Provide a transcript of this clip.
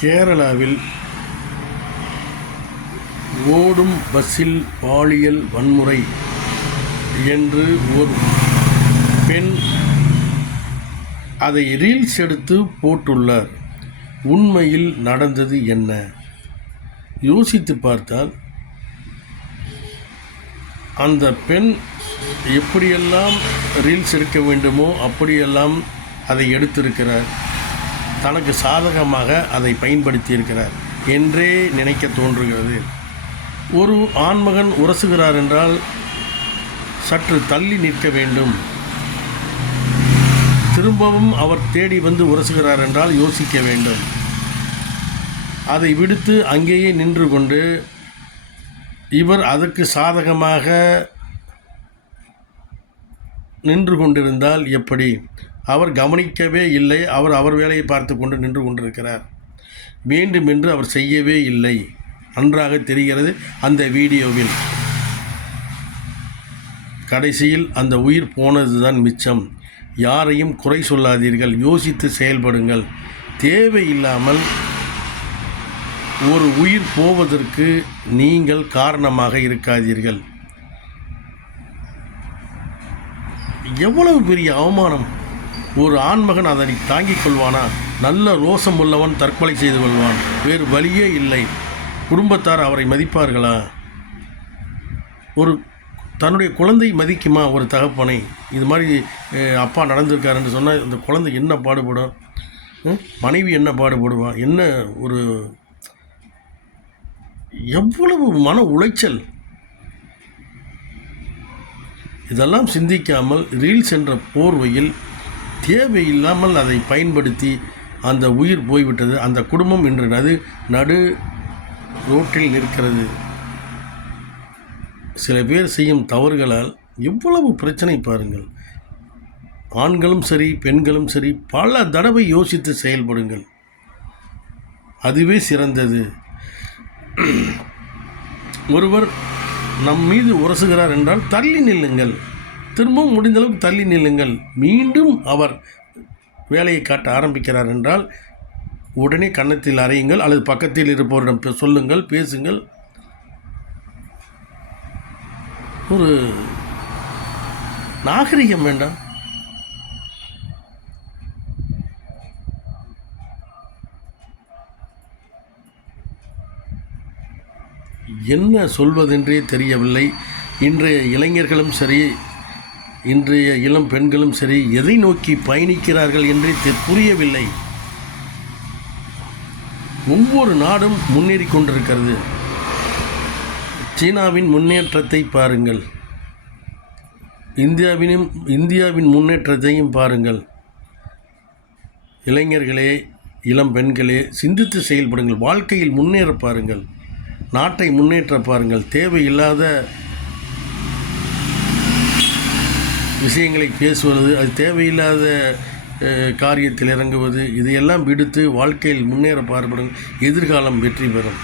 கேரளாவில் ஓடும் பஸ்ஸில் பாலியல் வன்முறை என்று ஒரு பெண் அதை ரீல்ஸ் எடுத்து போட்டுள்ளார். உண்மையில் நடந்தது என்ன? யோசித்து பார்த்தால் அந்த பெண் எப்படியெல்லாம் ரீல்ஸ் எடுக்க வேண்டுமோ அப்படியெல்லாம் அதை எடுத்திருக்கிறார். தனக்கு சாதகமாக அதை பயன்படுத்தியிருக்கிறார் என்றே நினைக்க தோன்றுகிறது. ஒரு ஆண்மகன் உரசுகிறார் என்றால் சற்று தள்ளி நிற்க வேண்டும். திரும்பவும் அவர் தேடி வந்து உரசுகிறார் என்றால் யோசிக்க வேண்டும். அதை விடுத்து அங்கேயே நின்று கொண்டு இவர் அதற்கு சாதகமாக நின்று கொண்டிருந்தால் எப்படி? அவர் கவனிக்கவே இல்லை. அவர் வேலையை பார்த்து கொண்டு நின்று கொண்டிருக்கிறார். வேண்டுமென்று அவர் செய்யவே இல்லை. நன்றாக தெரிகிறது அந்த வீடியோவில். கடைசியில் அந்த உயிர் போனதுதான் மிச்சம். யாரையும் குறை சொல்லாதீர்கள், யோசித்து செயல்படுங்கள். தேவையில்லாமல் ஒரு உயிர் போவதற்கு நீங்கள் காரணமாக இருக்காதீர்கள். எவ்வளவு பெரிய அவமானம்! ஒரு ஆண்மகன் அதனை தாங்கிக் கொள்வானா? நல்ல ரோசம் உள்ளவன் தற்கொலை செய்து கொள்வான். வேறு வழியே இல்லை. குடும்பத்தார் அவரை மதிப்பார்களா? ஒரு தன்னுடைய குழந்தை மதிக்குமா ஒரு தகப்பனை? இது மாதிரி அப்பா நடந்திருக்காருன்னு சொன்னால் இந்த குழந்தை என்ன பாடுபடும்? மனைவி என்ன பாடுபடுவா? என்ன ஒரு எவ்வளவு மன உளைச்சல்! இதெல்லாம் சிந்திக்காமல் ரீல்ஸ் என்ற போர்வையில் தேவையில்லாமல் அதை பயன்படுத்தி அந்த உயிர் போய்விட்டது. அந்த குடும்பம் இன்று நடு ரோட்டில் நிற்கிறது. சில பேர் செய்யும் தவறுகளால் எவ்வளவு பிரச்சனை பாருங்கள். ஆண்களும் சரி பெண்களும் சரி பல தடவை யோசித்து செயல்படுங்கள். அதுவே சிறந்தது. ஒருவர் நம் மீது உரசுகிறார் என்றால் தள்ளி நில்லுங்கள். திரும்பவும் முடிந்தளவுக்கு தள்ளி நில்லுங்கள். மீண்டும் அவர் வேலையை காட்ட ஆரம்பிக்கிறார் என்றால் உடனே கன்னத்தில் அறையுங்கள் அல்லது பக்கத்தில் இருப்பவரிடம் சொல்லுங்கள், பேசுங்கள். ஒரு நாகரிகம் வேண்டாம்? என்ன சொல்வதென்றே தெரியவில்லை. இன்றைய இளைஞர்களும் சரி, இன்றைய இளம் பெண்களும் சரி, எதை நோக்கி பயணிக்கிறார்கள் என்றே புரியவில்லை. ஒவ்வொரு நாடும் முன்னேறி கொண்டிருக்கிறது. சீனாவின் முன்னேற்றத்தை பாருங்கள், இந்தியாவின் முன்னேற்றத்தையும் பாருங்கள். இளைஞர்களே, இளம் பெண்களே, சிந்தித்து செயல்படுங்கள். வாழ்க்கையில் முன்னேற பாருங்கள். நாட்டை முன்னேற்ற பாருங்கள். தேவையில்லாத விஷயங்களை பேசுவது, அது தேவையில்லாத காரியத்தில் இறங்குவது, இதையெல்லாம் விடுத்து வாழ்க்கையில் முன்னேற பாடுபடுங்கள். எதிர்காலம் வெற்றி பெறும்.